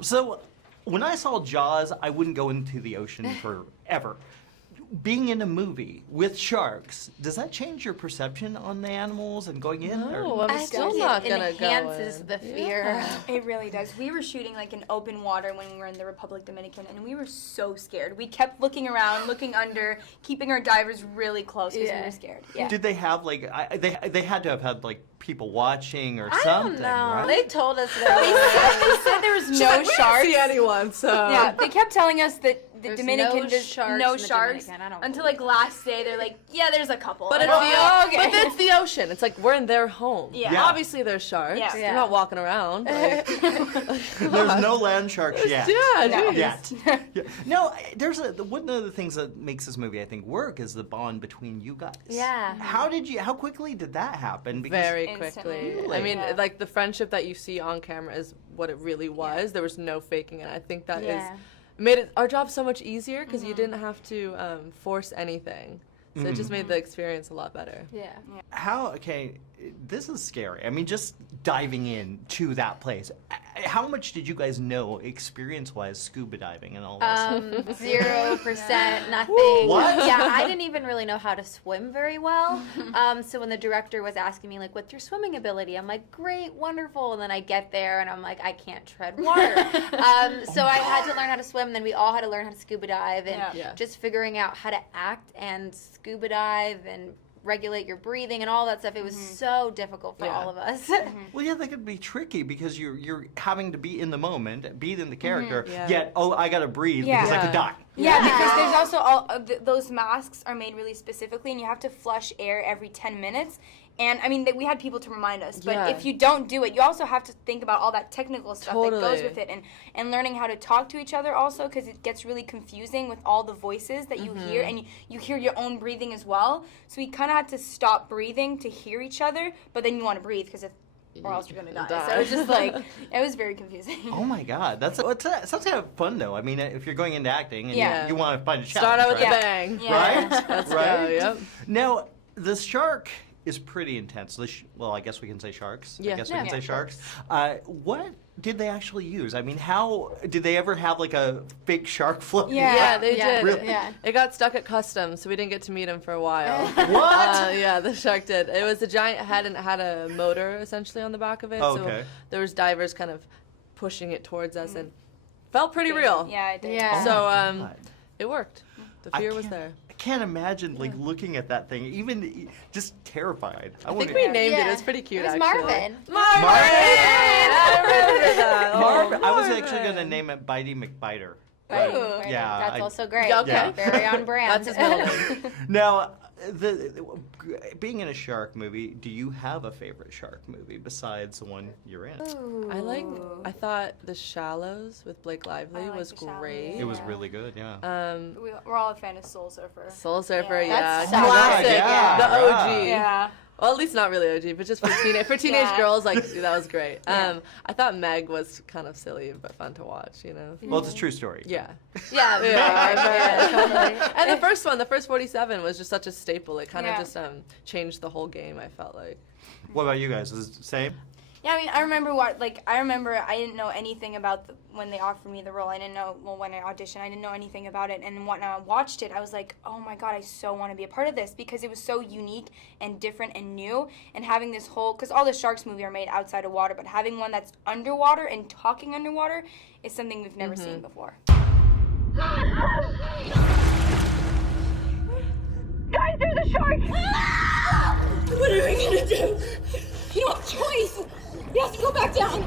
So, when I saw Jaws, I wouldn't go into the ocean forever. Being in a movie with sharks, does that change your perception on the animals and going in? No, I'm still not gonna go in. It enhances the fear. Yeah. It really does. We were shooting like in open water when we were in the Republic Dominican, and we were so scared. We kept looking around, looking under, keeping our divers really close because we were scared. Yeah. Did they have like they had to have had like people watching or I something? don't know. Right? They told us They that. said there was She's no like, we sharks. didn't see anyone, so. Yeah, they kept telling us that the There's Dominican no does sharks no in the sharks Dominican. I don't until believe like last day. They're like, yeah, there's a couple. But And it's, we're like, but it's the ocean. It's like we're in their home. Yeah. Obviously, there's sharks. Yeah. They're not walking around. Like, There's no land sharks yet. yeah, No. geez. Yet. Yeah. No, one of the things that makes this movie, I think, work is the bond between you guys. Yeah. How quickly did that happen? Because Very Instantly. quickly. I mean, Yeah. like the friendship that you see on camera is what it really was. Yeah. There was no faking it. I think that Yeah. made our job so much easier because you didn't have to force anything. So it just made the experience a lot better. Yeah. okay, this is scary. I mean, just diving in to that place. How much did you guys know experience-wise scuba diving and all this? 0%, nothing. What? Yeah, I didn't even really know how to swim very well. So when the director was asking me, like, what's your swimming ability? I'm like, great, wonderful. And then I get there and I'm like, I can't tread water. So I had to learn how to swim. Then we all had to learn how to scuba dive and just figuring out how to act and scuba dive and regulate your breathing and all that stuff. It was so difficult for all of us. Well, yeah, that could be tricky because you're having to be in the moment, be in the character, Yeah. yet, I gotta breathe because I could die. Yeah, because there's also those masks are made really specifically, and you have to flush air every 10 minutes. And I mean, we had people to remind us, but if you don't do it, you also have to think about all that technical stuff that goes with it, and learning how to talk to each other also, because it gets really confusing with all the voices that you hear, and you hear your own breathing as well. So we kind of had to stop breathing to hear each other, but then you want to breathe because or else you're gonna die. So it was just like it was very confusing. Oh my God, that sounds kind of fun though. I mean, if you're going into acting and you want to find a challenge, Start out with right? a bang. Yeah. Right? Let's right? go, yep. Now, the shark is pretty intense. Well, I guess we can say sharks. Yeah. I guess we can say sharks. What did they actually use? I mean, how did they ever have like a fake shark float? Yeah, they did. Really? Yeah. It got stuck at customs, so we didn't get to meet him for a while. What? Yeah, the shark did. It was a giant head and it had a motor essentially on the back of it. Oh, so okay. there was divers kind of pushing it towards us and felt pretty real. Yeah, it did. Yeah. So God. it worked. The fear was there. I can't imagine like looking at that thing, even just terrified. I think we named it. It was pretty cute, It was actually. Marvin. I remember that. Oh, Marvin. I was actually Marvin. going to name it Bitey McBiter. Right. But, yeah. That's also great. Okay. Yeah. Very on brand. That's his middle name. Now, being in a shark movie, do you have a favorite shark movie besides the one you're in? I thought The Shallows with Blake Lively I like was The Shallows. great. It was really good, yeah. We're all a fan of Soul Surfer. Soul Surfer, Yeah. yeah. That's so Classic. good. The Yeah, OG. Yeah. Well, at least not really OG, but just for teenage Yeah. girls, like that was great. I thought Meg was kind of silly but fun to watch, you know. Well, it's a true story. Yeah. Yeah. Yeah. Totally. And the first one, the first 47, was just such a staple. It kind of Yeah. just changed the whole game. I felt like. What about you guys? Is it the same? Yeah, I mean, I remember I didn't know anything about when they offered me the role. I didn't know, when I auditioned, I didn't know anything about it. And when I watched it, I was like, oh my God, I so want to be a part of this because it was so unique and different and new. And having this whole, because all the Sharks movies are made outside of water, but having one that's underwater and talking underwater is something we've never seen before. Guys, there's a shark! What are we gonna do? You don't have a choice! You have to go back down!